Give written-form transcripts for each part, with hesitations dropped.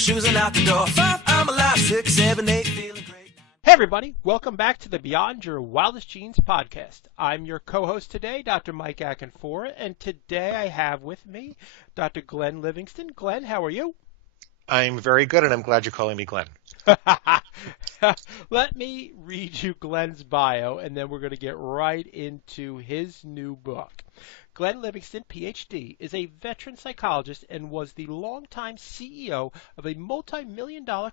shoes and out the door. 5, I'm alive. 6, 7, 8, feeling great. Hey everybody, welcome back to the Beyond Your Wildest Genes podcast. I'm your co-host today, Dr. Mike Akinfora, and today I have with me Dr. Glenn Livingston. Glenn, how are you? I'm very good, and I'm glad you're calling me Glenn. Let me read you Glenn's bio, and then we're going to get right into his new book. Glenn Livingston, Ph.D., is a veteran psychologist and was the longtime CEO of a multimillion-dollar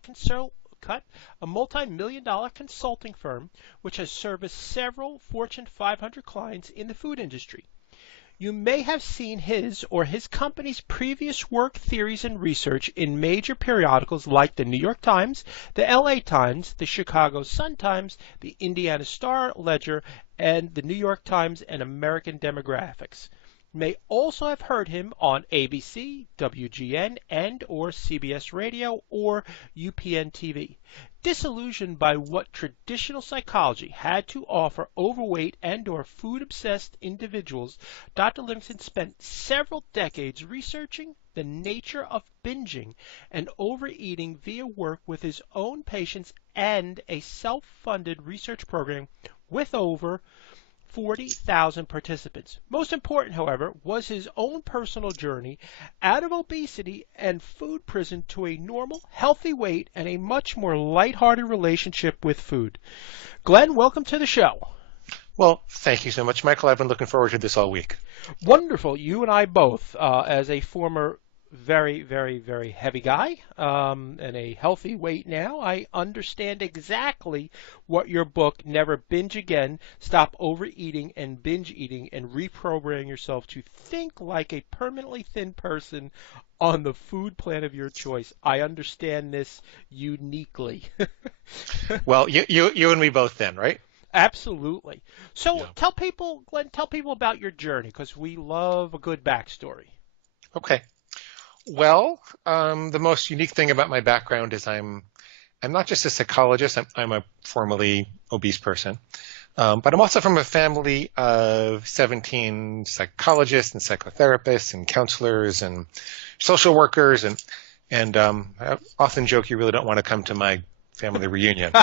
consulting firm which has serviced several Fortune 500 clients in the food industry. You may have seen his or his company's previous work, theories, and research in major periodicals like the New York Times, the LA Times, the Chicago Sun-Times, the Indiana Star-Ledger, and the New York Times and American Demographics. You may also have heard him on ABC, WGN, and or CBS Radio or UPN TV. Disillusioned by what traditional psychology had to offer overweight and or food-obsessed individuals, Dr. Livingston spent several decades researching the nature of binging and overeating via work with his own patients and a self-funded research program with over 40,000 participants. Most important, however, was his own personal journey out of obesity and food prison to a normal, healthy weight and a much more lighthearted relationship with food. Glenn, welcome to the show. Well, thank you so much, Michael. I've been looking forward to this all week. Wonderful. You and I both, as a former very, very, very heavy guy and a healthy weight now, I understand exactly what your book, Never Binge Again, Stop Overeating and Binge Eating and Reprogram Yourself to Think Like a Permanently Thin Person on the Food Plan of Your Choice. I understand this uniquely. Well, you and me both then, right? Absolutely. So Yeah. Tell people, Glenn, about your journey, because we love a good backstory. Okay. Well, the most unique thing about my background is I'm not just a psychologist. I'm a formerly obese person, but I'm also from a family of 17 psychologists and psychotherapists and counselors and social workers, and I often joke you really don't want to come to my family reunion.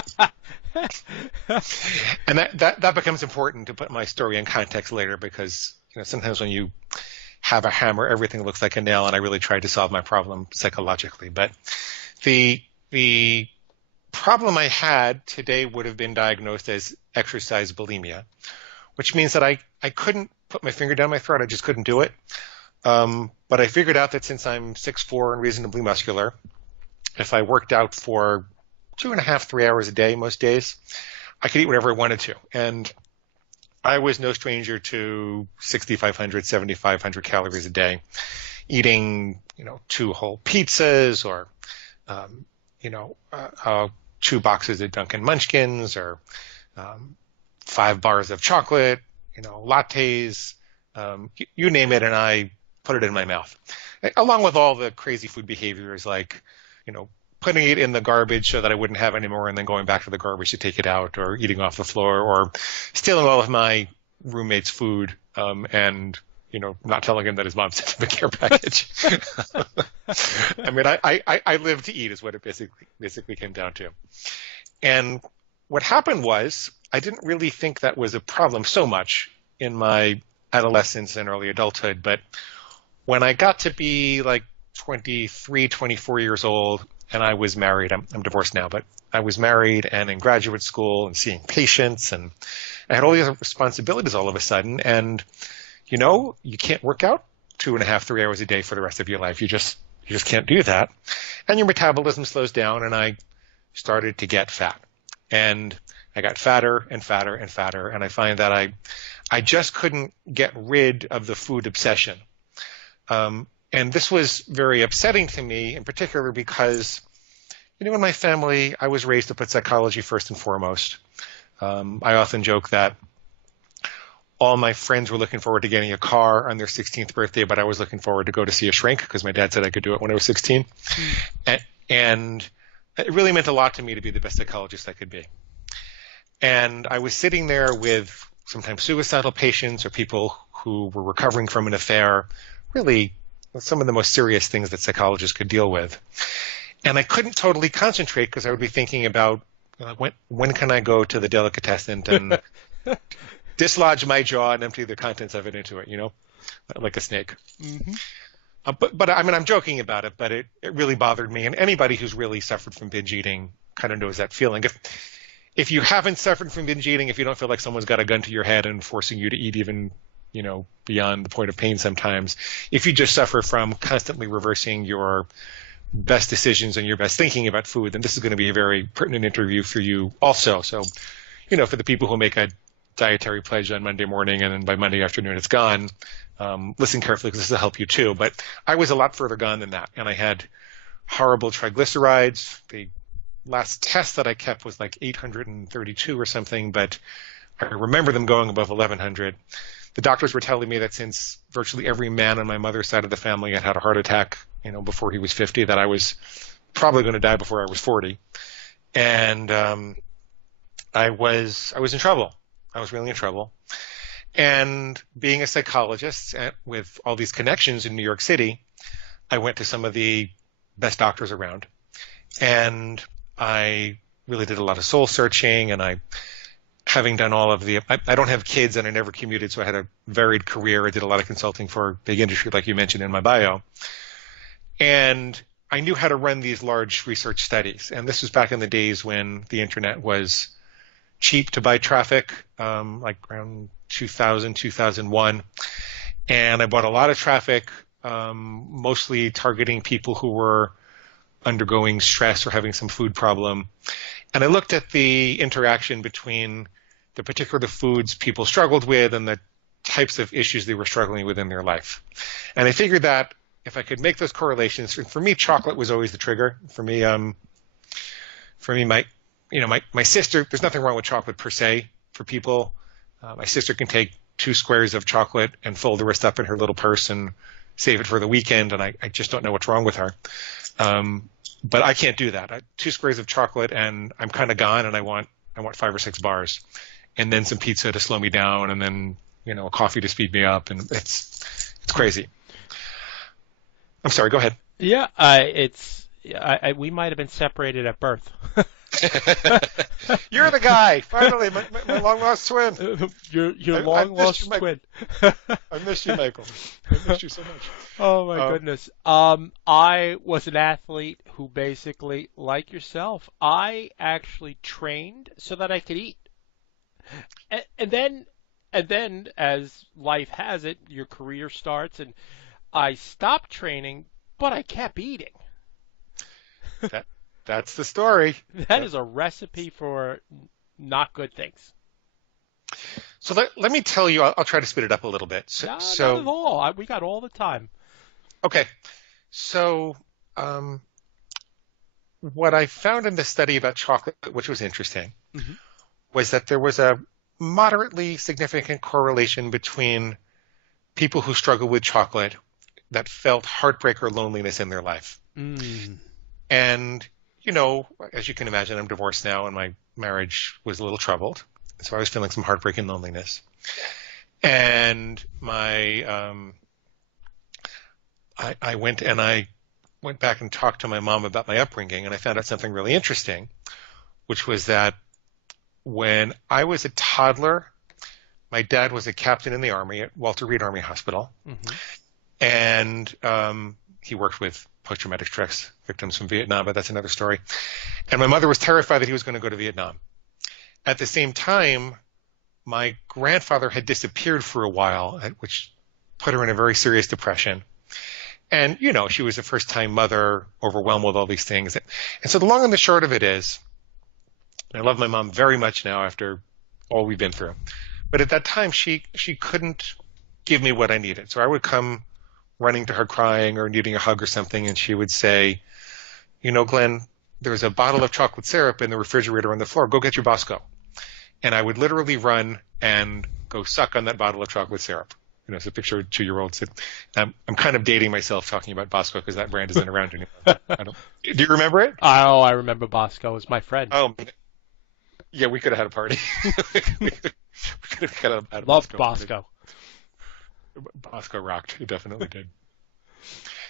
And that becomes important to put my story in context later, because sometimes when you have a hammer, everything looks like a nail, and I really tried to solve my problem psychologically. But the problem I had today would have been diagnosed as exercise bulimia, which means that I couldn't put my finger down my throat. I just couldn't do it. But I figured out that since I'm 6'4" and reasonably muscular, if I worked out for 2.5, 3 hours a day most days, I could eat whatever I wanted to. And I was no stranger to 6,500, 7,500 calories a day, eating, 2 whole pizzas or, 2 boxes of Dunkin' Munchkins or 5 bars of chocolate, lattes, you name it, and I put it in my mouth, along with all the crazy food behaviors like, putting it in the garbage so that I wouldn't have any more and then going back to the garbage to take it out, or eating off the floor, or stealing all of my roommate's food and, not telling him that his mom sent him a care package. I mean, I live to eat is what it basically came down to. And what happened was I didn't really think that was a problem so much in my adolescence and early adulthood. But when I got to be like 23, 24 years old, and I was married. I'm divorced now, but I was married and in graduate school and seeing patients, and I had all these responsibilities all of a sudden. And, you can't work out 2.5, 3 hours a day for the rest of your life. You just can't do that. And your metabolism slows down, and I started to get fat. And I got fatter and fatter and fatter. And I find that I just couldn't get rid of the food obsession. And this was very upsetting to me, in particular because, in my family, I was raised to put psychology first and foremost. I often joke that all my friends were looking forward to getting a car on their 16th birthday, but I was looking forward to go to see a shrink because my dad said I could do it when I was 16. And it really meant a lot to me to be the best psychologist I could be. And I was sitting there with sometimes suicidal patients or people who were recovering from an affair, really some of the most serious things that psychologists could deal with. And I couldn't totally concentrate because I would be thinking about when can I go to the delicatessen and dislodge my jaw and empty the contents of it into it, like a snake. Mm-hmm. But I mean, I'm joking about it, but it really bothered me. And anybody who's really suffered from binge eating kind of knows that feeling. If you haven't suffered from binge eating, if you don't feel like someone's got a gun to your head and forcing you to eat even, beyond the point of pain sometimes, if you just suffer from constantly reversing your best decisions and your best thinking about food, then this is going to be a very pertinent interview for you also. So, for the people who make a dietary pledge on Monday morning and then by Monday afternoon it's gone, listen carefully because this will help you too. But I was a lot further gone than that, and I had horrible triglycerides. The last test that I kept was like 832 or something, but I remember them going above 1100. The doctors were telling me that since virtually every man on my mother's side of the family had a heart attack, before he was 50, that I was probably going to die before I was 40. And I was in trouble. I was really in trouble. And being a psychologist with all these connections in New York City, I went to some of the best doctors around. And I really did a lot of soul searching, and having done all of I don't have kids and I never commuted, so I had a varied career. I did a lot of consulting for big industry, like you mentioned in my bio. And I knew how to run these large research studies. And this was back in the days when the internet was cheap to buy traffic, like around 2000, 2001. And I bought a lot of traffic, mostly targeting people who were undergoing stress or having some food problem. And I looked at the interaction between the foods people struggled with and the types of issues they were struggling with in their life. And I figured that if I could make those correlations, for me, chocolate was always the trigger. For me, my sister, there's nothing wrong with chocolate per se for people. My sister can take 2 squares of chocolate and fold the rest up in her little purse and save it for the weekend, and I just don't know what's wrong with her. But I can't do that. 2 squares of chocolate and I'm kind of gone, and I want 5 or 6 bars, and then some pizza to slow me down, and then a coffee to speed me up, and it's crazy. I'm sorry. Go ahead. Yeah, we might have been separated at birth. You're the guy. Finally, my long lost twin. Your long lost twin. I miss you, Michael. I miss you so much. Oh my goodness. I was an athlete who basically, like yourself, I actually trained so that I could eat. And then as life has it, your career starts, and I stopped training, but I kept eating. That's the story. That is a recipe for not good things. So let me tell you, I'll try to speed it up a little bit. Not at all. We got all the time. Okay. So what I found in the study about chocolate, which was interesting, was that there was a moderately significant correlation between people who struggle with chocolate that felt heartbreak or loneliness in their life. And, as you can imagine, I'm divorced now, and my marriage was a little troubled. So I was feeling some heartbreak and loneliness. And I went back and talked to my mom about my upbringing, and I found out something really interesting, which was that when I was a toddler, my dad was a captain in the Army at Walter Reed Army Hospital. And he worked with post-traumatic stress victims from Vietnam, but that's another story. And my mother was terrified that he was going to go to Vietnam. At the same time, my grandfather had disappeared for a while, which put her in a very serious depression. And, she was a first-time mother, overwhelmed with all these things. And so the long and the short of it is, I love my mom very much now after all we've been through. But at that time, she couldn't give me what I needed. So I would come running to her crying or needing a hug or something, and she would say, Glenn, there's a bottle of chocolate syrup in the refrigerator on the floor. Go get your Bosco. And I would literally run and go suck on that bottle of chocolate syrup. It's a picture of a 2-year-old. I'm kind of dating myself talking about Bosco because that brand isn't around anymore. Do you remember it? Oh, I remember Bosco. It was my friend. Oh, yeah, we could have had a party. we could have had a Loved Bosco. Bosco rocked. It definitely did.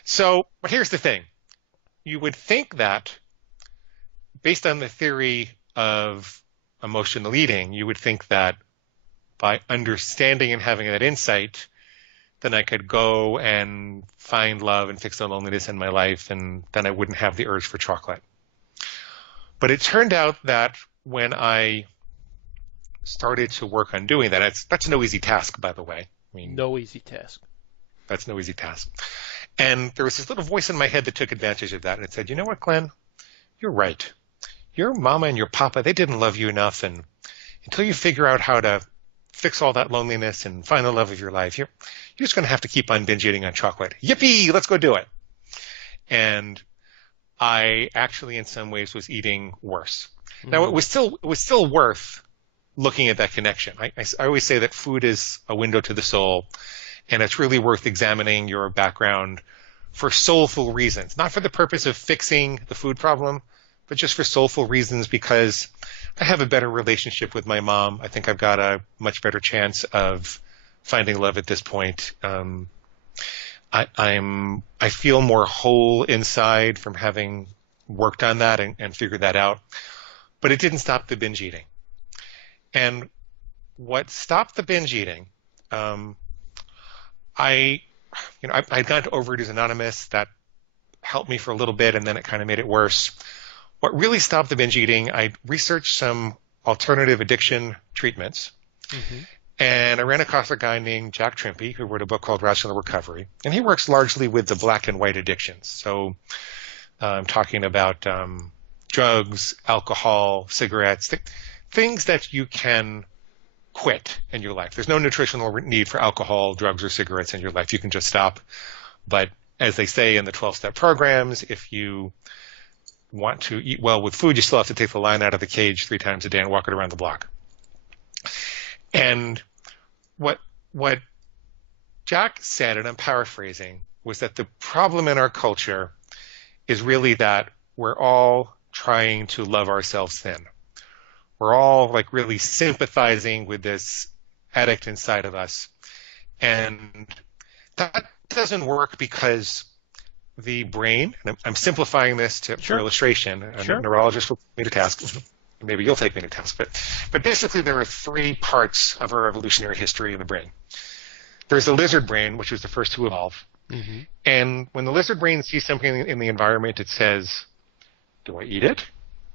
So, but here's the thing. you would think that based on the theory of emotional eating, you would think that by understanding and having that insight, then I could go and find love and fix the loneliness in my life, and then I wouldn't have the urge for chocolate. But it turned out that when I started to work on doing that, that's no easy task, by the way. I mean, no easy task. That's no easy task. And there was this little voice in my head that took advantage of that, and it said, you know what, Glenn? You're right. Your mama and your papa, they didn't love you enough, and until you figure out how to fix all that loneliness and find the love of your life, you're just going to have to keep on binge eating on chocolate. Yippee! Let's go do it. And I actually, in some ways, was eating worse. Mm-hmm. Now, it was still worth looking at that connection. I always say that food is a window to the soul, and it's really worth examining your background for soulful reasons, not for the purpose of fixing the food problem, but just for soulful reasons, because I have a better relationship with my mom. I think I've got a much better chance of finding love at this point. I feel more whole inside from having worked on that and figured that out. But it didn't stop the binge eating. And what stopped the binge eating, I'd gone to Overeaters Anonymous. That helped me for a little bit, and then it kind of made it worse. What really stopped the binge eating, I researched some alternative addiction treatments, and I ran across a guy named Jack Trimpey who wrote a book called Rational Recovery, and he works largely with the black and white addictions. So I'm talking about drugs, alcohol, cigarettes, things that you can quit in your life. There's no nutritional need for alcohol, drugs, or cigarettes in your life. You can just stop. But as they say in the 12-step programs, if you want to eat well with food, you still have to take the lion out of the cage 3 times a day and walk it around the block. And what Jack said, and I'm paraphrasing, was that the problem in our culture is really that we're all trying to love ourselves thin. We're all like really sympathizing with this addict inside of us. And that doesn't work because the brain, and I'm simplifying this for illustration, and a neurologist will take me to task. Maybe you'll take me to task. But basically there are 3 parts of our evolutionary history in the brain. There's the lizard brain, which was the first to evolve. Mm-hmm. And when the lizard brain sees something in the environment, it says, do I eat it?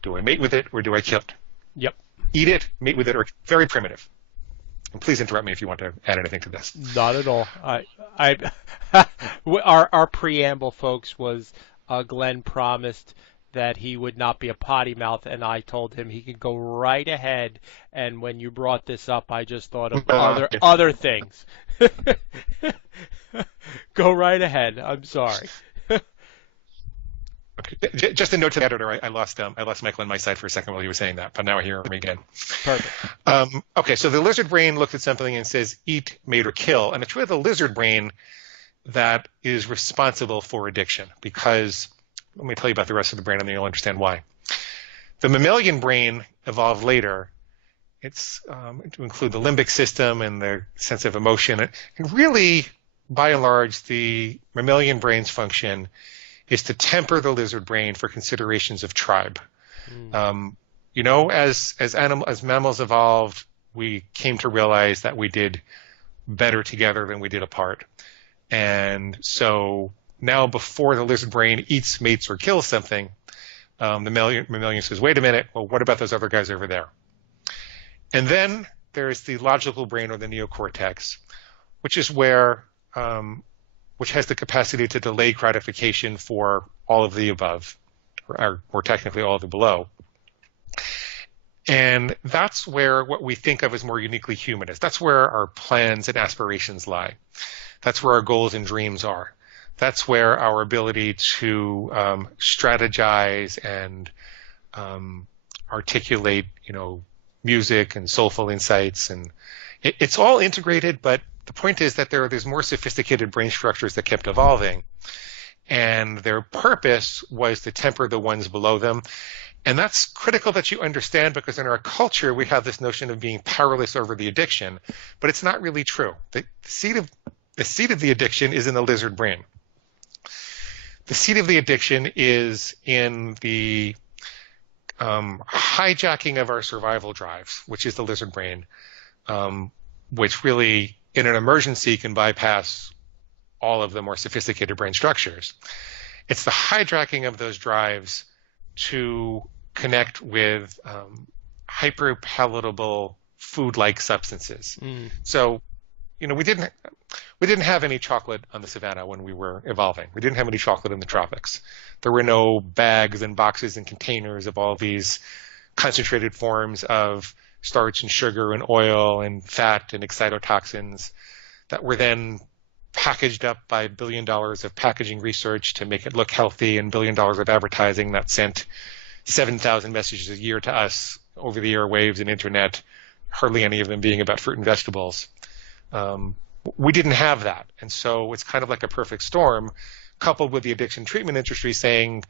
Do I mate with it? Or do I kill it? Yep. Eat it, mate with it, or very primitive. And please interrupt me if you want to add anything to this. Not at all. Our preamble, folks, was Glenn promised that he would not be a potty mouth, and I told him he could go right ahead. And when you brought this up, I just thought of other things. Go right ahead. I'm sorry. Okay. Just a note to the editor, I lost Michael on my side for a second while he was saying that, but now I hear him again. Perfect. Okay, so the lizard brain looks at something and says, eat, mate, or kill. And it's really the lizard brain that is responsible for addiction, because let me tell you about the rest of the brain and then you'll understand why. The mammalian brain evolved later. It's to include the limbic system and the sense of emotion. And really, by and large, the mammalian brain's function is to temper the lizard brain for considerations of tribe. As mammals evolved, we came to realize that we did better together than we did apart. And so now before the lizard brain eats, mates, or kills something, the mammalian says, wait a minute, well, what about those other guys over there? And then there's the logical brain, or the neocortex, which is where which has the capacity to delay gratification for all of the above, or more technically all of the below. And that's where what we think of as more uniquely human is. That's where our plans and aspirations lie. That's where our goals and dreams are. That's where our ability to strategize and articulate, music and soulful insights. And it's all integrated, but the point is that there's more sophisticated brain structures that kept evolving, and their purpose was to temper the ones below them. And that's critical that you understand, because in our culture we have this notion of being powerless over the addiction, but it's not really true. The seat of the addiction is in the lizard brain. the seed of the addiction is in the hijacking of our survival drives, which is the lizard brain, which really, in an emergency, can bypass all of the more sophisticated brain structures. It's the hijacking of those drives to connect with hyperpalatable food-like substances. So, we didn't have any chocolate on the savannah when we were evolving. We didn't have any chocolate in the tropics. There were no bags and boxes and containers of all these concentrated forms of starch and sugar and oil and fat and excitotoxins that were then packaged up by $1 billion of packaging research to make it look healthy, and $1 billion of advertising that sent 7,000 messages a year to us over the airwaves and internet, hardly any of them being about fruit and vegetables. We didn't have that. And so it's kind of like a perfect storm, coupled with the addiction treatment industry saying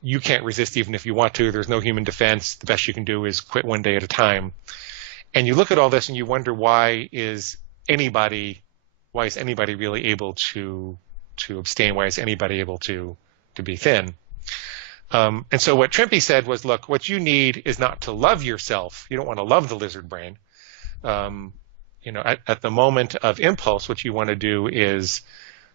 you can't resist even if you want to. There's no human defense. The best you can do is quit one day at a time. And you look at all this and you wonder, why is anybody really able to abstain? Why is anybody able to be thin? And so what Trimpe said was, look, what you need is not to love yourself. You don't want to love the lizard brain. At the moment of impulse, what you want to do is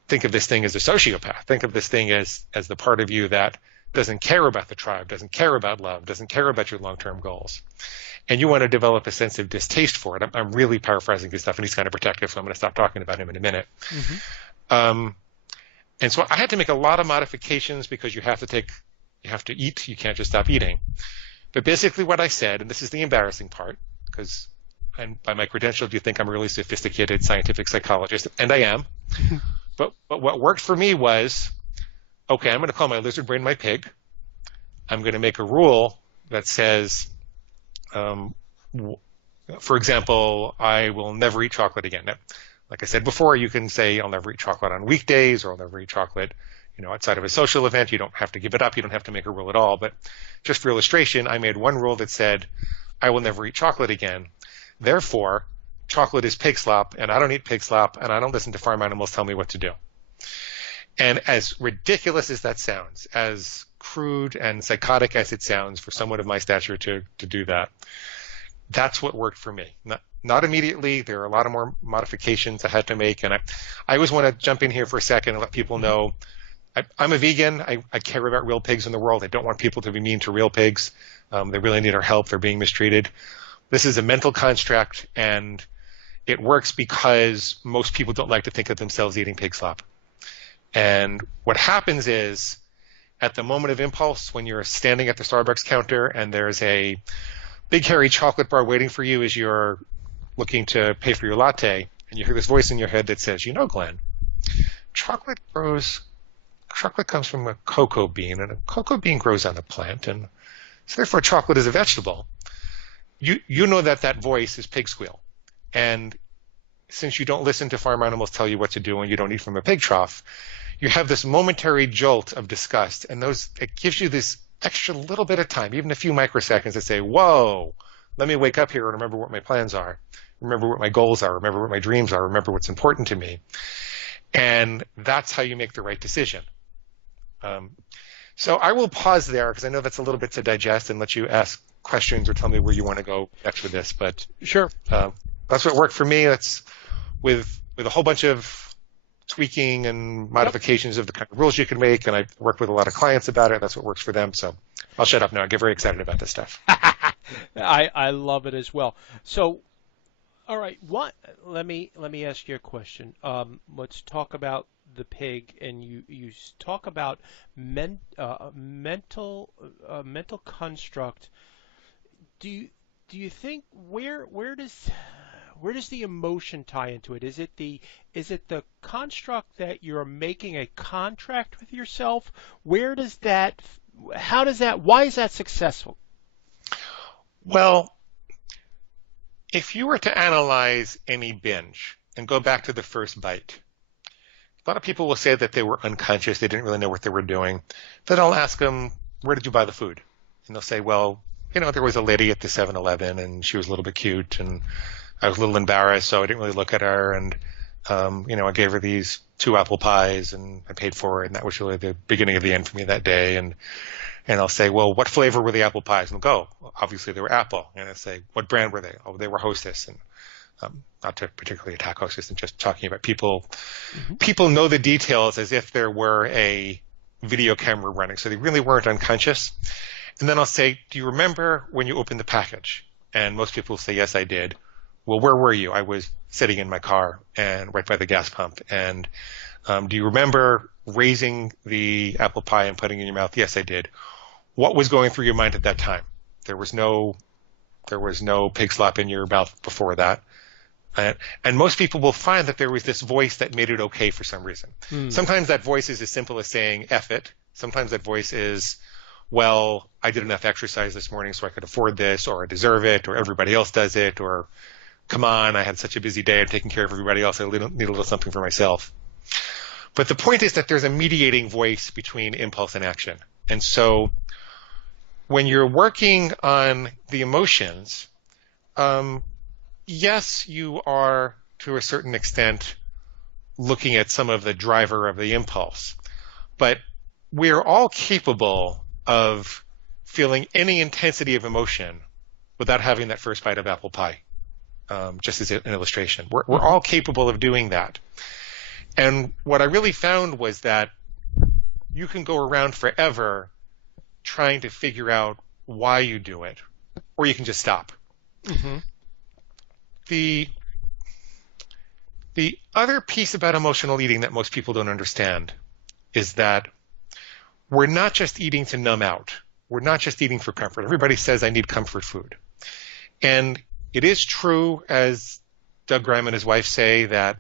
think of this thing as a sociopath. Think of this thing as the part of you that doesn't care about the tribe, doesn't care about love, doesn't care about your long-term goals. And you want to develop a sense of distaste for it. I'm really paraphrasing his stuff, and he's kind of protective, so I'm going to stop talking about him in a minute. And so I had to make a lot of modifications because you have to eat. You can't just stop eating. But basically what I said, and this is the embarrassing part, because by my credentials you think I'm a really sophisticated scientific psychologist, and I am. But what worked for me was, okay, I'm going to call my lizard brain my pig. I'm going to make a rule that says, for example, I will never eat chocolate again. Now, like I said before, you can say I'll never eat chocolate on weekdays, or I'll never eat chocolate, outside of a social event. You don't have to give it up. You don't have to make a rule at all. But just for illustration, I made one rule that said I will never eat chocolate again. Therefore, chocolate is pig slop, and I don't eat pig slop, and I don't listen to farm animals tell me what to do. And as ridiculous as that sounds, as crude and psychotic as it sounds for someone of my stature to do that, that's what worked for me. Not immediately. There are a lot of more modifications I had to make, and I always want to jump in here for a second and let people know I'm a vegan. I care about real pigs in the world. I don't want people to be mean to real pigs. They really need our help. They're being mistreated. This is a mental construct, and it works because most people don't like to think of themselves eating pig slop. And what happens is, at the moment of impulse, when you're standing at the Starbucks counter and there's a big hairy chocolate bar waiting for you as you're looking to pay for your latte, and you hear this voice in your head that says, Glenn, chocolate comes from a cocoa bean, and a cocoa bean grows on a plant, and so therefore chocolate is a vegetable. You know that voice is pig squeal. And since you don't listen to farm animals tell you what to do and you don't eat from a pig trough, you have this momentary jolt of disgust, and it gives you this extra little bit of time, even a few microseconds, to say, whoa, let me wake up here and remember what my plans are, remember what my goals are, remember what my dreams are, remember what's important to me. And that's how you make the right decision. So I will pause there because I know that's a little bit to digest, and let you ask questions or tell me where you want to go next with this. But sure, that's what worked for me. That's with a whole bunch of tweaking and modifications of the kind of rules you can make, and I work with a lot of clients about it. That's what works for them. So I'll shut up now. I get very excited about this stuff. I love it as well. So, all right, let me ask you a question. Let's talk about the pig, and you talk about mental construct. Do you think where does the emotion tie into it? Is it the construct that you're making a contract with yourself? Why is that successful? Well, if you were to analyze any binge and go back to the first bite, a lot of people will say that they were unconscious, they didn't really know what they were doing. Then I'll ask them, where did you buy the food? And they'll say, well, there was a lady at the 7-Eleven, and she was a little bit cute, and I was a little embarrassed, so I didn't really look at her, and I gave her these 2 apple pies and I paid for it, and that was really the beginning of the end for me that day. And I'll say, well, what flavor were the apple pies? And they'll go, well, obviously they were apple. And I say, what brand were they? Oh, they were Hostess. And not to particularly attack Hostess, and just talking about people. Mm-hmm. People know the details as if there were a video camera running, so they really weren't unconscious. And then I'll say, do you remember when you opened the package? And most people will say, yes, I did. Well, where were you? I was sitting in my car and right by the gas pump. And do you remember raising the apple pie and putting it in your mouth? Yes, I did. What was going through your mind at that time? There was no pig slop in your mouth before that. And most people will find that there was this voice that made it okay for some reason. Sometimes that voice is as simple as saying, F it. Sometimes that voice is, well, I did enough exercise this morning so I could afford this, or I deserve it, or everybody else does it, or come on, I had such a busy day, I'm taking care of everybody else, I need a little something for myself. But the point is that there's a mediating voice between impulse and action. And so when you're working on the emotions, yes, you are, to a certain extent, looking at some of the driver of the impulse. But we're all capable of feeling any intensity of emotion without having that first bite of apple pie, just as an illustration. We're all capable of doing that. And what I really found was that you can go around forever trying to figure out why you do it, or you can just stop. Mm-hmm. The other piece about emotional eating that most people don't understand is that we're not just eating to numb out. We're not just eating for comfort. Everybody says, I need comfort food. And it is true, as Doug Graham and his wife say, that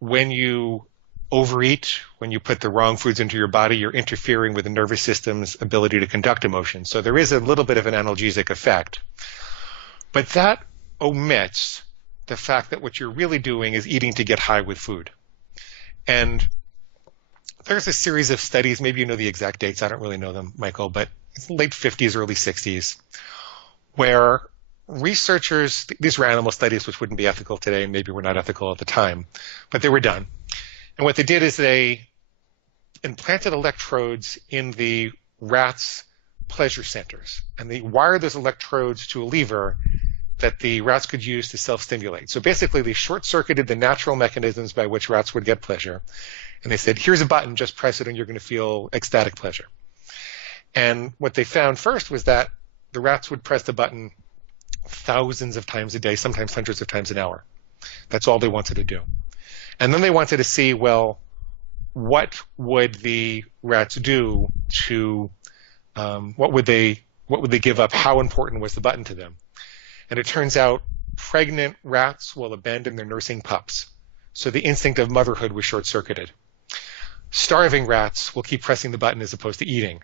when you overeat, when you put the wrong foods into your body, you're interfering with the nervous system's ability to conduct emotions. So there is a little bit of an analgesic effect. But that omits the fact that what you're really doing is eating to get high with food. And there's a series of studies, maybe you know the exact dates, I don't really know them, Michael, but it's late 50s, early 60s, where researchers, these were animal studies which wouldn't be ethical today and maybe were not ethical at the time, but they were done. And what they did is they implanted electrodes in the rats' pleasure centers, and they wired those electrodes to a lever that the rats could use to self-stimulate. So basically they short-circuited the natural mechanisms by which rats would get pleasure. And they said, here's a button, just press it and you're going to feel ecstatic pleasure. And what they found first was that the rats would press the button thousands of times a day, sometimes hundreds of times an hour. That's all they wanted to do. And then they wanted to see, well, what would the rats do to, what would they give up? How important was the button to them? And it turns out pregnant rats will abandon their nursing pups. So the instinct of motherhood was short-circuited. Starving rats will keep pressing the button as opposed to eating.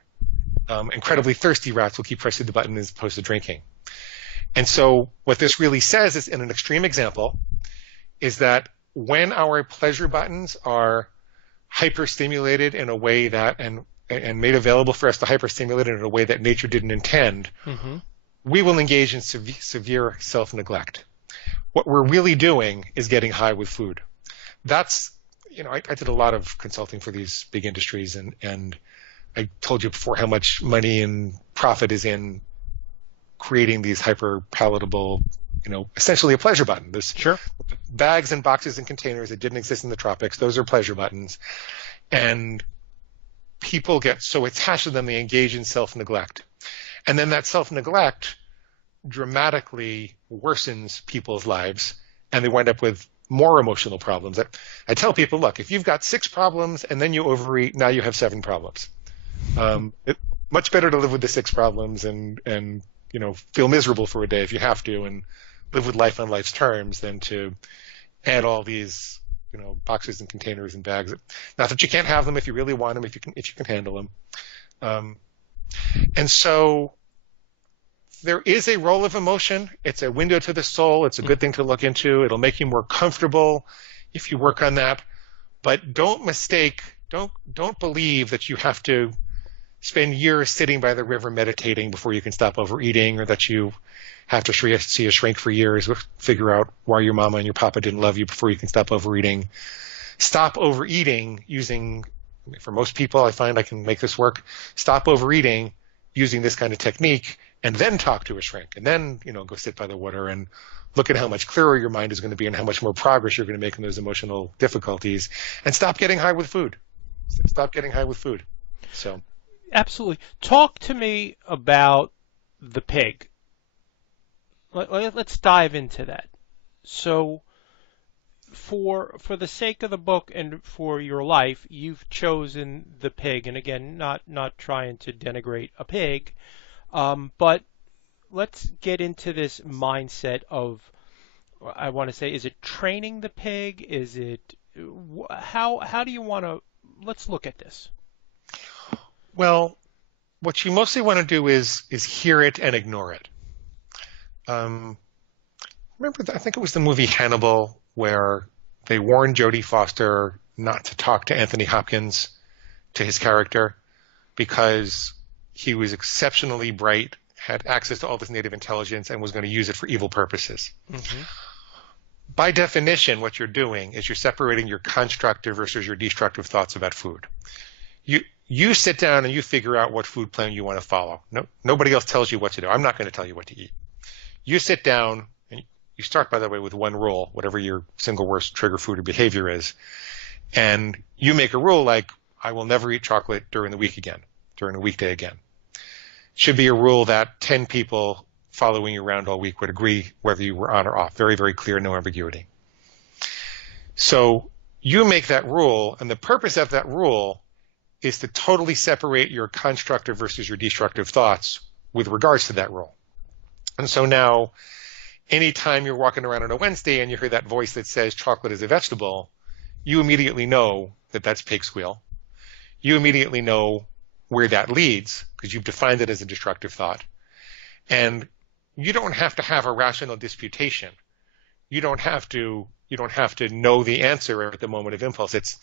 Incredibly thirsty rats will keep pressing the button as opposed to drinking. And so what this really says is, in an extreme example, is that when our pleasure buttons are hyperstimulated in a way that, and made available for us to hyperstimulate it in a way that nature didn't intend, we will engage in severe self-neglect. What we're really doing is getting high with food. That's, I did a lot of consulting for these big industries, and I told you before how much money and profit is in creating these hyper-palatable, essentially a pleasure button. This Sure. Bags and boxes and containers that didn't exist in the tropics, those are pleasure buttons. And people get so attached to them, they engage in self-neglect. And then that self-neglect dramatically worsens people's lives, and they wind up with more emotional problems. I tell people, look, if you've got 6 problems and then you overeat, now you have 7 problems. Much better to live with the 6 problems and feel miserable for a day if you have to, and live with life on life's terms, than to add all these boxes and containers and bags. Not that you can't have them if you really want them, if you can handle them. And so there is a role of emotion. It's a window to the soul. It's a good thing to look into. It'll make you more comfortable if you work on that. But don't believe that you have to spend years sitting by the river meditating before you can stop overeating, or that you have to see a shrink for years, figure out why your mama and your papa didn't love you before you can stop overeating. Stop overeating using, for most people, I find I can make this work, stop overeating using this kind of technique, and then talk to a shrink, and then, go sit by the water and look at how much clearer your mind is going to be and how much more progress you're going to make in those emotional difficulties, and stop getting high with food. Stop getting high with food. So, absolutely. Talk to me about the pig. Let's dive into that. So, for the sake of the book and for your life, you've chosen the pig. And again, not trying to denigrate a pig, but let's get into this mindset of, I want to say, is it training the pig? Is it how do you want to? Let's look at this. Well, what you mostly want to do is hear it and ignore it. Remember, I think it was the movie Hannibal, where they warned Jodie Foster not to talk to Anthony Hopkins, to his character, because he was exceptionally bright, had access to all this native intelligence, and was going to use it for evil purposes. Mm-hmm. By definition, what you're doing is you're separating your constructive versus your destructive thoughts about food. You sit down and you figure out what food plan you want to follow. Nobody else tells you what to do. I'm not going to tell you what to eat. You sit down, and you start, by the way, with one rule, whatever your single worst trigger food or behavior is, and you make a rule like, I will never eat chocolate during the weekday again. Should be a rule that 10 people following you around all week would agree whether you were on or off. Very, very clear, no ambiguity. So you make that rule, and the purpose of that rule is to totally separate your constructive versus your destructive thoughts with regards to that rule. And so now, anytime you're walking around on a Wednesday and you hear that voice that says chocolate is a vegetable, you immediately know that that's pig squeal. You immediately know where that leads because you've defined it as a destructive thought. And you don't have to have a rational disputation. You don't have to know the answer at the moment of impulse.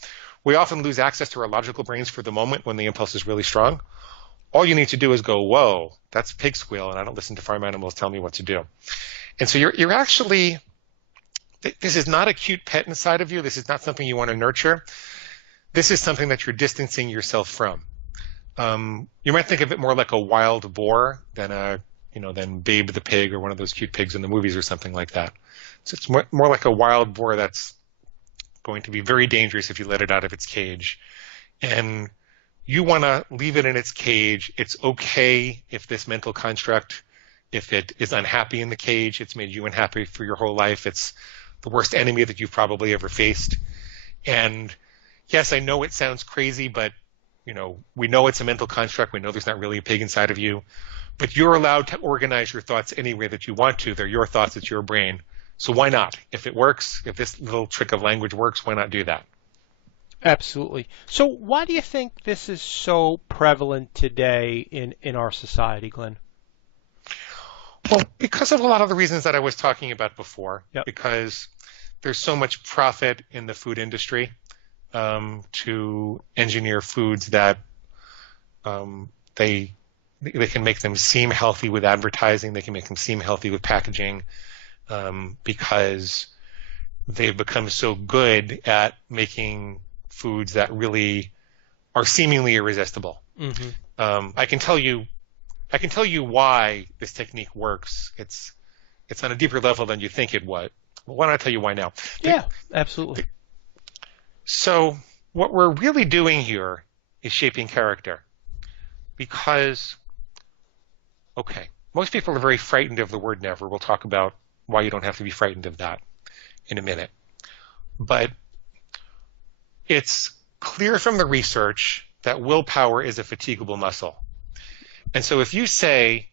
We often lose access to our logical brains for the moment when the impulse is really strong. All you need to do is go, whoa, that's pig squeal, and I don't listen to farm animals tell me what to do. And so you're actually, this is not a cute pet inside of you. This is not something you want to nurture. This is something that you're distancing yourself from. You might think of it more like a wild boar than than Babe the pig or one of those cute pigs in the movies or something like that. So it's more like a wild boar that's going to be very dangerous if you let it out of its cage. And you want to leave it in its cage. It's okay if this mental construct, if it is unhappy in the cage, it's made you unhappy for your whole life. It's the worst enemy that you've probably ever faced. And yes, I know it sounds crazy, but we know it's a mental construct. We know there's not really a pig inside of you, but you're allowed to organize your thoughts any way that you want to. They're your thoughts. It's your brain. So why not? If it works, if this little trick of language works, why not do that? Absolutely. So why do you think this is so prevalent today in our society, Glenn? Well, because of a lot of the reasons that I was talking about before. Yep. Because there's so much profit in the food industry to engineer foods that they can make them seem healthy with advertising. They can make them seem healthy with packaging because they've become so good at making foods that really are seemingly irresistible. Mm-hmm. I can tell you why this technique works. It's on a deeper level than you think it would. Well, why don't I tell you why now? Yeah, absolutely. So what we're really doing here is shaping character because, okay, most people are very frightened of the word never. We'll talk about why you don't have to be frightened of that in a minute. But it's clear from the research that willpower is a fatigable muscle. And so if you say,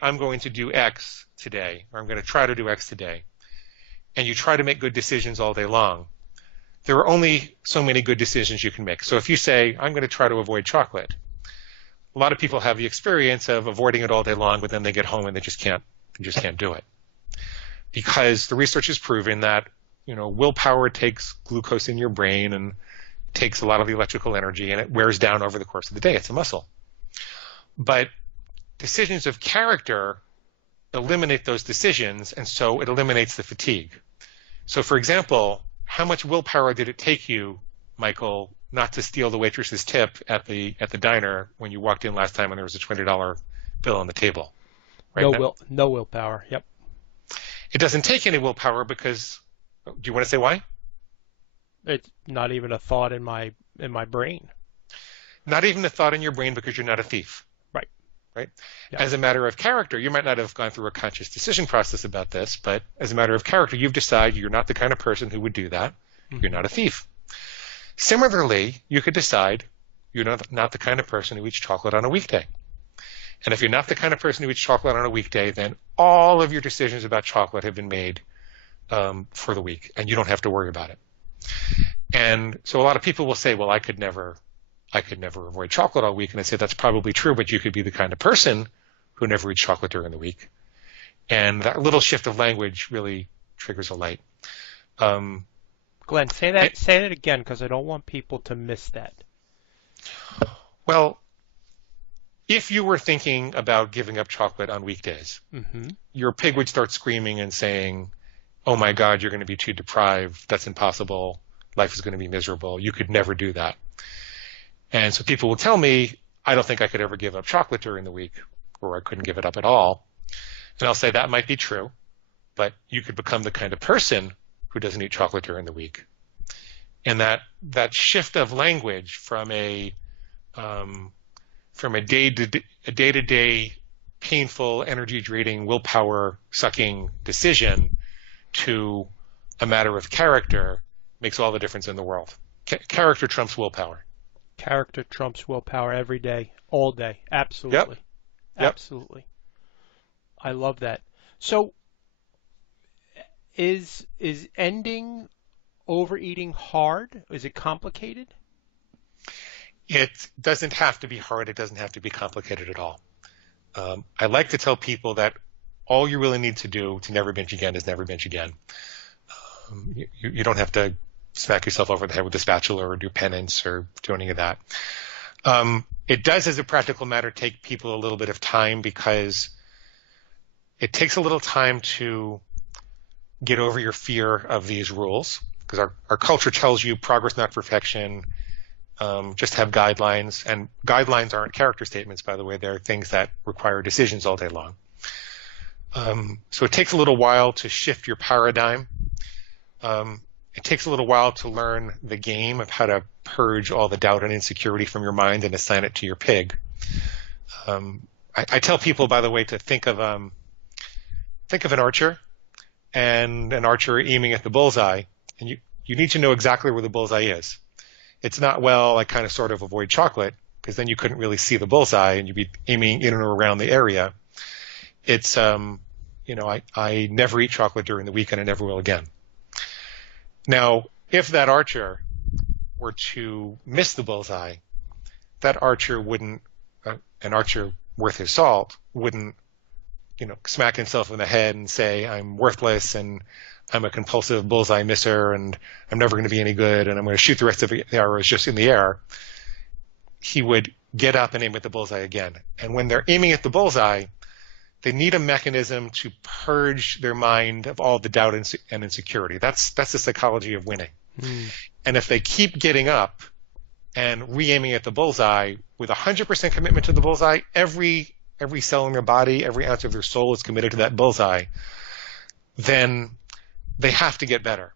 I'm going to do X today, or I'm going to try to do X today, and you try to make good decisions all day long, there are only so many good decisions you can make. So if you say, I'm going to try to avoid chocolate, a lot of people have the experience of avoiding it all day long, but then they get home and they just can't do it. Because the research has proven that, willpower takes glucose in your brain and takes a lot of the electrical energy, and it wears down over the course of the day. It's a muscle. But decisions of character eliminate those decisions, and so it eliminates the fatigue. So, for example, how much willpower did it take you, Michael, not to steal the waitress's tip at the diner when you walked in last time and there was a $20 bill on the table? Right? No willpower. Yep. It doesn't take any willpower because, do you want to say why? It's not even a thought in my brain. Not even a thought in your brain because you're not a thief. Right? Yeah. As a matter of character, you might not have gone through a conscious decision process about this, but as a matter of character, you've decided you're not the kind of person who would do that. Mm-hmm. You're not a thief. Similarly, you could decide you're not the kind of person who eats chocolate on a weekday. And if you're not the kind of person who eats chocolate on a weekday, then all of your decisions about chocolate have been made for the week, and you don't have to worry about it. And so a lot of people will say, well, I could never avoid chocolate all week. And I say that's probably true, but you could be the kind of person who never eats chocolate during the week. And that little shift of language really triggers a light. Glenn, say that again, because I don't want people to miss that. Well, if you were thinking about giving up chocolate on weekdays, mm-hmm. your pig would start screaming and saying, oh my God, you're going to be too deprived. That's impossible. Life is going to be miserable. You could never do that. And so people will tell me, I don't think I could ever give up chocolate during the week, or I couldn't give it up at all. And I'll say that might be true, but you could become the kind of person who doesn't eat chocolate during the week. And that shift of language from a day-to-day painful, energy-draining, willpower-sucking decision to a matter of character makes all the difference in the world. Character trumps willpower. Character trumps willpower every day, all day. Absolutely. Yep. Absolutely. I love that. So is ending overeating hard? Is it complicated? It doesn't have to be hard. It doesn't have to be complicated at all. I like to tell people that all you really need to do to never binge again is never binge again. You don't have to smack yourself over the head with a spatula or do penance or do any of that. It does, as a practical matter, take people a little bit of time because it takes a little time to get over your fear of these rules, because our culture tells you progress, not perfection, just have guidelines. And guidelines aren't character statements, by the way. They're things that require decisions all day long. So it takes a little while to shift your paradigm. It takes a little while to learn the game of how to purge all the doubt and insecurity from your mind and assign it to your pig. I tell people, by the way, to think of an archer and an archer aiming at the bullseye, and you need to know exactly where the bullseye is. It's not, well, I kind of sort of avoid chocolate, because then you couldn't really see the bullseye and you'd be aiming in or around the area. It's, I never eat chocolate during the week and I never will again. Now, if that archer were to miss the bullseye, that archer wouldn't, an archer worth his salt, wouldn't, smack himself in the head and say, I'm worthless and I'm a compulsive bullseye misser and I'm never going to be any good and I'm going to shoot the rest of the arrows just in the air. He would get up and aim at the bullseye again. And when they're aiming at the bullseye, they need a mechanism to purge their mind of all the doubt and insecurity. That's the psychology of winning. And if they keep getting up and re-aiming at the bullseye with 100% commitment to the bullseye, every cell in their body, every ounce of their soul is committed to that bullseye, then they have to get better.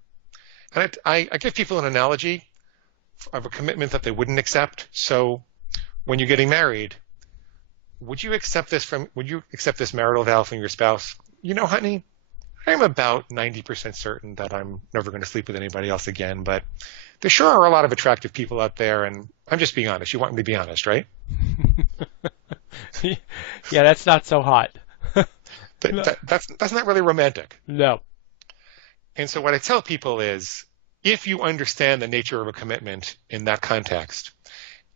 And I give people an analogy of a commitment that they wouldn't accept. So when you're getting married, would you accept this marital vow from your spouse? Honey, I'm about 90% certain that I'm never going to sleep with anybody else again, but there sure are a lot of attractive people out there, and I'm just being honest. You want me to be honest, right? Yeah, that's not so hot. That's not really romantic. No. And so what I tell people is, if you understand the nature of a commitment in that context,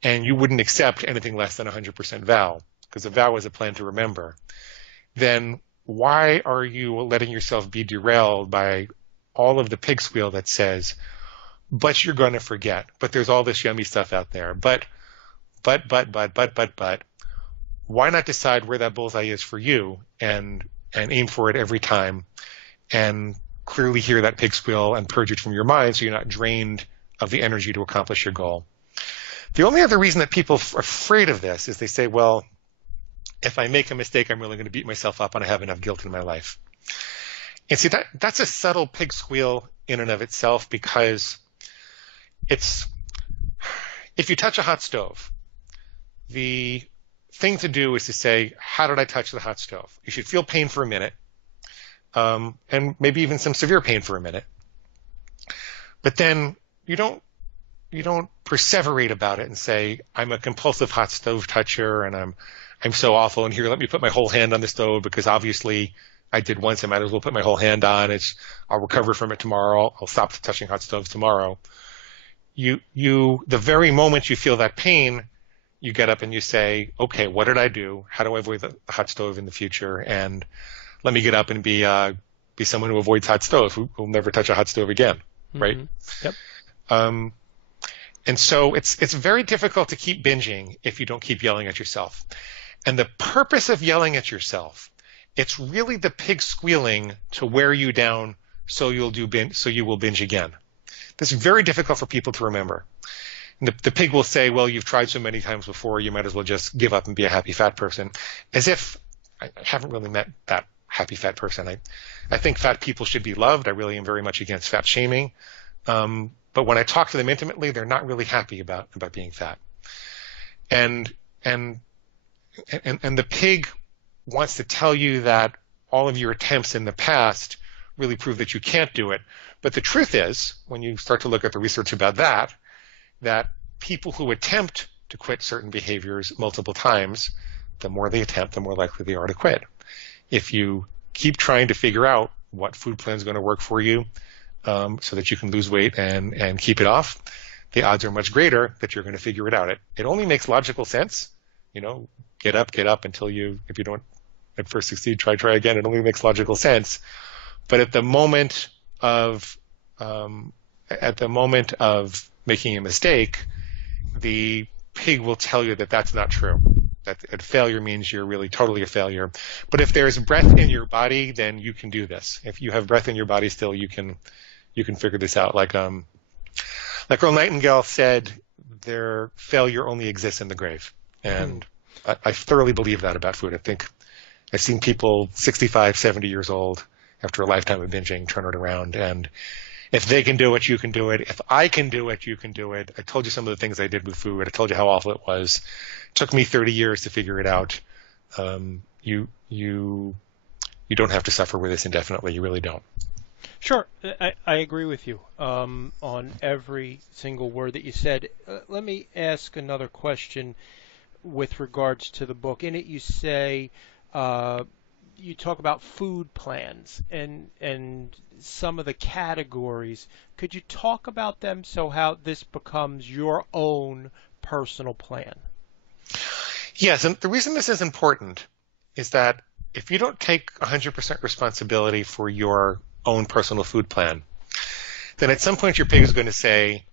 and you wouldn't accept anything less than 100% vow, because a vow is a plan to remember, then why are you letting yourself be derailed by all of the pig squeal that says, but you're going to forget, but there's all this yummy stuff out there, but. why not decide where that bullseye is for you and aim for it every time and clearly hear that pig squeal and purge it from your mind so you're not drained of the energy to accomplish your goal. The only other reason that people are afraid of this is they say, well, if I make a mistake, I'm really going to beat myself up and I have enough guilt in my life. And see, that's a subtle pig squeal in and of itself, because if you touch a hot stove, the thing to do is to say, how did I touch the hot stove? You should feel pain for a minute, and maybe even some severe pain for a minute. But then you don't perseverate about it and say, I'm a compulsive hot stove toucher and I'm so awful, and here, let me put my whole hand on the stove because obviously I did once, I might as well put my whole hand on. I'll recover from it tomorrow. I'll stop touching hot stoves tomorrow. The very moment you feel that pain, you get up and you say, okay, what did I do? How do I avoid the hot stove in the future? And let me get up and be someone who avoids hot stoves, who will never touch a hot stove again, right? Yep. And so it's very difficult to keep binging if you don't keep yelling at yourself. And the purpose of yelling at yourself, it's really the pig squealing to wear you down so you will binge again. This is very difficult for people to remember. And the pig will say, well, you've tried so many times before, you might as well just give up and be a happy fat person. As if I haven't really met that happy fat person. I think fat people should be loved. I really am very much against fat shaming. But when I talk to them intimately, they're not really happy about being fat. And the pig wants to tell you that all of your attempts in the past really prove that you can't do it. But the truth is, when you start to look at the research about that people who attempt to quit certain behaviors multiple times, the more they attempt, the more likely they are to quit. If you keep trying to figure out what food plan is going to work for you so that you can lose weight and keep it off, the odds are much greater that you're going to figure it out. It only makes logical sense. Get up until if you don't at first succeed, try again. It only makes logical sense. But at the moment of making a mistake, the pig will tell you that that's not true. That a failure means you're really totally a failure. But if there's breath in your body, then you can do this. If you have breath in your body still, you can figure this out. Like Earl Nightingale said, their failure only exists in the grave. And I thoroughly believe that about food. I think I've seen people 65, 70 years old after a lifetime of binging turn it around. And if they can do it, you can do it. If I can do it, you can do it. I told you some of the things I did with food. I told you how awful it was. It took me 30 years to figure it out. You don't have to suffer with this indefinitely. You really don't. Sure, I agree with you on every single word that you said. Let me ask another question with regards to the book. In it, you say you talk about food plans and some of the categories. Could you talk about them so how this becomes your own personal plan? Yes, and the reason this is important is that if you don't take 100% responsibility for your own personal food plan, then at some point your pig is going to say,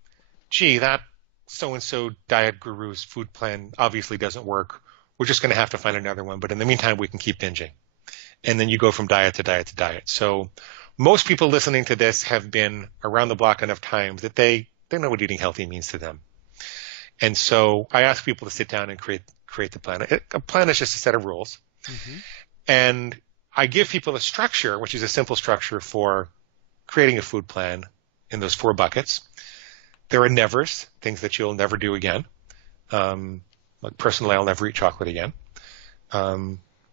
gee, that so-and-so diet guru's food plan obviously doesn't work. We're just going to have to find another one. But in the meantime, we can keep binging. And then you go from diet to diet to diet. So most people listening to this have been around the block enough times that they know what eating healthy means to them. And so I ask people to sit down and create the plan. A plan is just a set of rules. Mm-hmm. And I give people a structure, which is a simple structure for creating a food plan in those 4 buckets. There are nevers, things that you'll never do again. Like personally, I'll never eat chocolate again.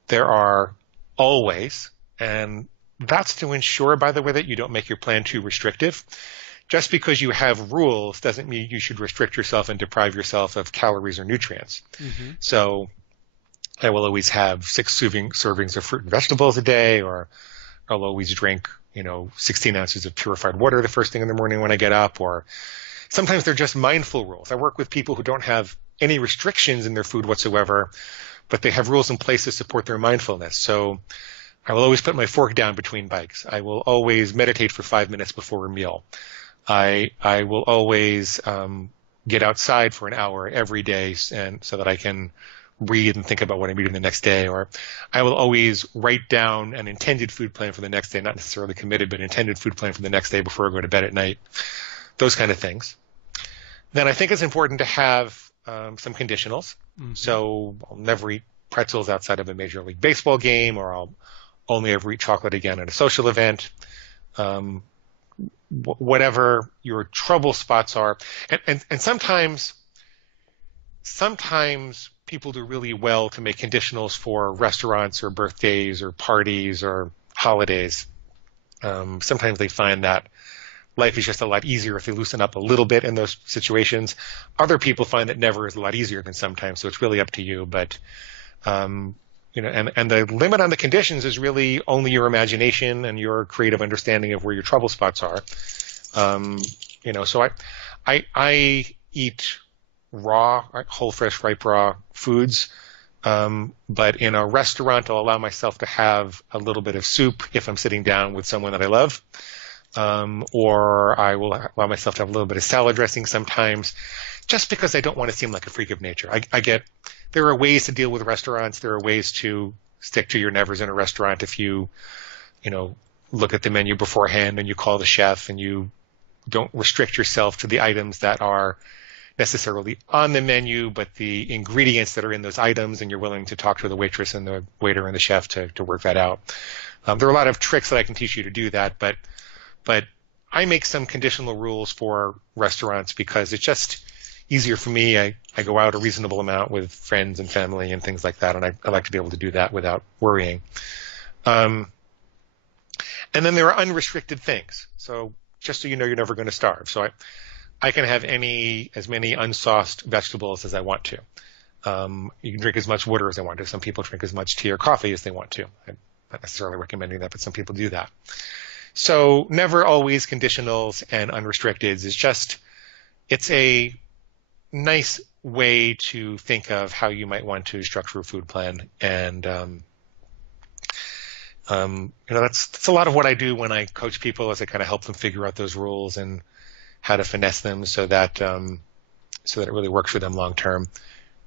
There are always, and that's to ensure, by the way, that you don't make your plan too restrictive. Just because you have rules doesn't mean you should restrict yourself and deprive yourself of calories or nutrients. Mm-hmm. So I will always have 6 servings of fruit and vegetables a day, or I'll always drink, 16 ounces of purified water the first thing in the morning when I get up, or sometimes they're just mindful rules. I work with people who don't have any restrictions in their food whatsoever, but they have rules in place to support their mindfulness. So I will always put my fork down between bites. I will always meditate for 5 minutes before a meal. I will always get outside for an hour every day, and so that I can breathe and think about what I'm eating the next day, or I will always write down an intended food plan for the next day, not necessarily committed, but intended food plan for the next day before I go to bed at night, those kind of things. Then I think it's important to have some conditionals. Mm-hmm. So I'll never eat pretzels outside of a Major League Baseball game, or I'll only ever eat chocolate again at a social event. Whatever your trouble spots are. And sometimes people do really well to make conditionals for restaurants or birthdays or parties or holidays. Sometimes they find that life is just a lot easier if they loosen up a little bit in those situations. Other people find that never is a lot easier than sometimes, so it's really up to you. But and the limit on the conditions is really only your imagination and your creative understanding of where your trouble spots are. So I eat raw, whole, fresh, ripe, raw foods. But in a restaurant, I'll allow myself to have a little bit of soup if I'm sitting down with someone that I love. Or I will allow myself to have a little bit of salad dressing sometimes, just because I don't want to seem like a freak of nature. I get there are ways to deal with restaurants. There are ways to stick to your nevers in a restaurant if you look at the menu beforehand and you call the chef and you don't restrict yourself to the items that are necessarily on the menu, but the ingredients that are in those items, and you're willing to talk to the waitress and the waiter and the chef to work that out. There are a lot of tricks that I can teach you to do that, but I make some conditional rules for restaurants because it's just easier for me. I go out a reasonable amount with friends and family and things like that, and I like to be able to do that without worrying. And then there are unrestricted things. So just so you know, you're never going to starve. So I can have as many unsauced vegetables as I want to. You can drink as much water as I want to. Some people drink as much tea or coffee as they want to. I'm not necessarily recommending that, but some people do that. So never always conditionals and unrestricteds. It's a nice way to think of how you might want to structure a food plan. And, that's a lot of what I do when I coach people, as I kind of help them figure out those rules and how to finesse them so that it really works for them long term.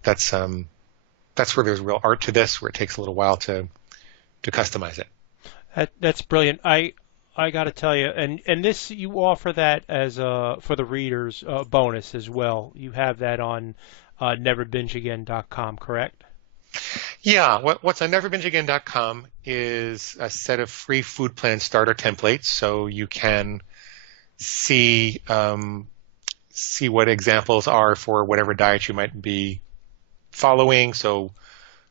That's where there's real art to this, where it takes a little while to customize it. That's brilliant. I got to tell you, and this, you offer that as for the readers bonus as well. You have that on neverbingeagain.com, correct? Yeah. What's on neverbingeagain.com is a set of free food plan starter templates, so you can see what examples are for whatever diet you might be following. So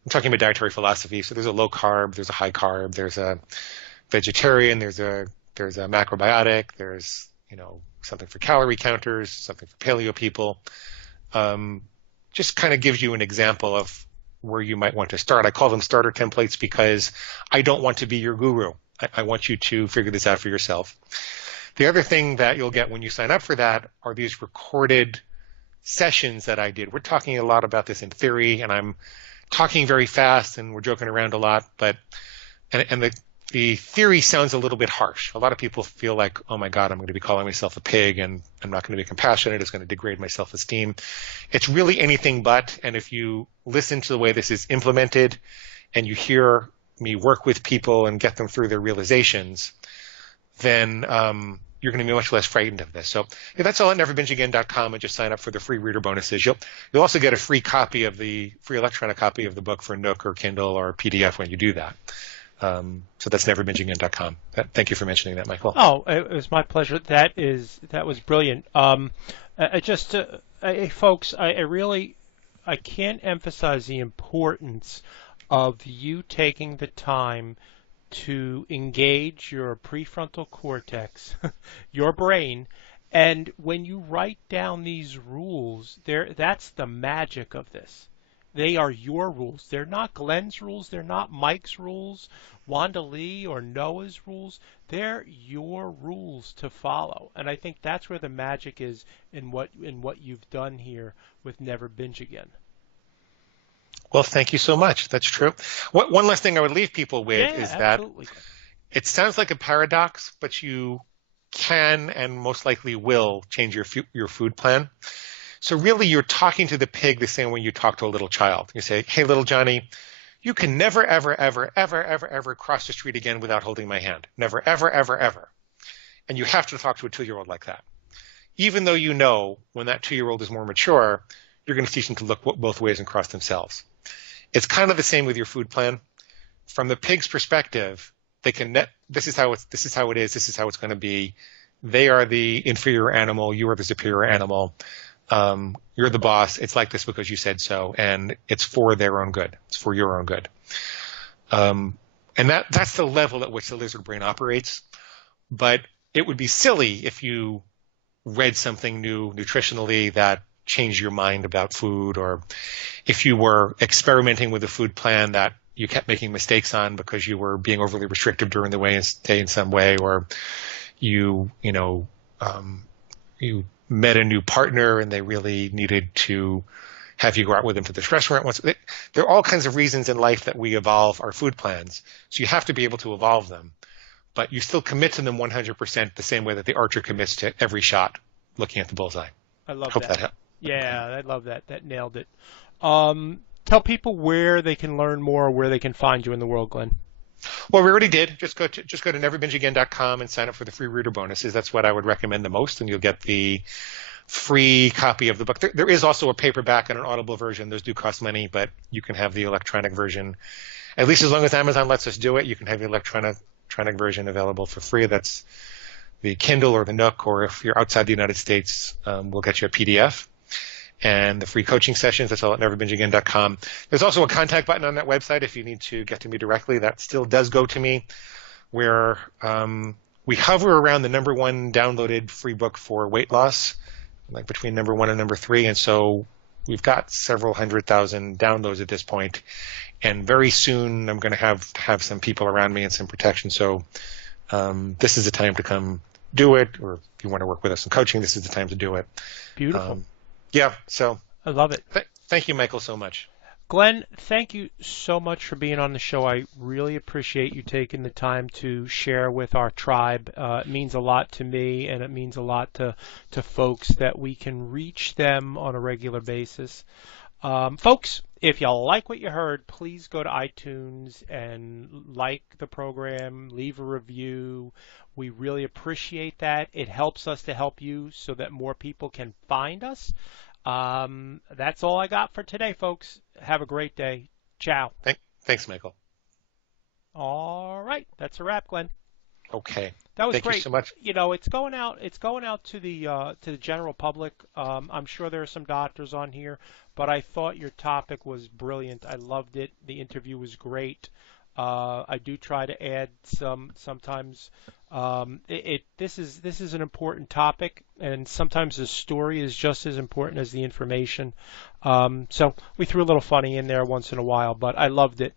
I'm talking about dietary philosophy. So there's a low carb, there's a high carb, there's a vegetarian, there's a macrobiotic, there's something for calorie counters, something for paleo people. Just kind of gives you an example of where you might want to start. I call them starter templates because I don't want to be your guru. I want you to figure this out for yourself. The other thing that you'll get when you sign up for that are these recorded sessions that I did. We're talking a lot about this in theory, and I'm talking very fast, and we're joking around a lot, but the theory sounds a little bit harsh. A lot of people feel like, oh my God, I'm going to be calling myself a pig and I'm not going to be compassionate. It's going to degrade my self-esteem. It's really anything but. And if you listen to the way this is implemented and you hear me work with people and get them through their realizations, then you're going to be much less frightened of this. So that's all at neverbingeagain.com, and just sign up for the free reader bonuses. You'll also get a free electronic copy of the book for Nook or Kindle or PDF when you do that. So that's neverbingeagain.com. Thank you for mentioning that, Michael. Oh, it was my pleasure. That was brilliant. Folks, I can't emphasize the importance of you taking the time to engage your prefrontal cortex, your brain, and when you write down these rules, that's the magic of this. They are your rules. They're not Glenn's rules. They're not Mike's rules, Wanda Lee or Noah's rules. They're your rules to follow. And I think that's where the magic is in what you've done here with Never Binge Again. Well, thank you so much. That's true. One last thing I would leave people with is absolutely. That it sounds like a paradox, but you can and most likely will change your food plan. So really, you're talking to the pig the same way you talk to a little child. You say, hey, little Johnny, you can never, ever, ever, ever, ever, ever cross the street again without holding my hand. Never, ever, ever, ever. And you have to talk to a 2-year-old like that. Even though you know when that 2-year-old is more mature, you're going to teach them to look both ways and cross themselves. It's kind of the same with your food plan. From the pig's perspective, they can this is how it is, this is how it's going to be. They are the inferior animal, you are the superior animal. You're the boss. It's like this because you said so, and it's for their own good. It's for your own good. And that's the level at which the lizard brain operates. But it would be silly if you read something new nutritionally that changed your mind about food, or if you were experimenting with a food plan that you kept making mistakes on because you were being overly restrictive during the day in some way, or you met a new partner and they really needed to have you go out with them to this restaurant once. There are all kinds of reasons in life that we evolve our food plans. So you have to be able to evolve them, but you still commit to them 100% the same way that the archer commits to every shot looking at the bullseye. I love Hope that. that helped. Yeah, I love that. That nailed it. Tell people where they can learn more, where they can find you in the world, Glenn. Well, we already did. Just go to neverbingeagain.com and sign up for the free reader bonuses. That's what I would recommend the most, and you'll get the free copy of the book. There is also a paperback and an Audible version. Those do cost money, but you can have the electronic version. At least as long as Amazon lets us do it, you can have the electronic version available for free. That's the Kindle or the Nook, or if you're outside the United States, we'll get you a PDF. And the free coaching sessions, that's all at neverbingeagain.com. There's also a contact button on that website if you need to get to me directly. That still does go to me, where we hover around the #1 downloaded free book for weight loss, like between #1 and #3. And so we've got several 100,000 downloads at this point. And very soon I'm going to have some people around me and some protection. So this is the time to come do it. Or if you want to work with us in coaching, this is the time to do it. Beautiful. Yeah, so I love it. Thank you, Michael, so much. Glenn, thank you so much for being on the show. I really appreciate you taking the time to share with our tribe. It means a lot to me, and it means a lot to folks that we can reach them on a regular basis. Folks, if you like what you heard, please go to iTunes and like the program, leave a review. We really appreciate that. It helps us to help you so that more people can find us. That's all I got for today, folks. Have a great day. Ciao. Thanks, Michael. All right. That's a wrap, Glenn. Okay. That was great. Thank you so much. You know, it's going out to the general public. I'm sure there are some doctors on here, but I thought your topic was brilliant. I loved it. The interview was great. I do try to add sometimes. This is an important topic, and sometimes the story is just as important as the information. So we threw a little funny in there once in a while, but I loved it.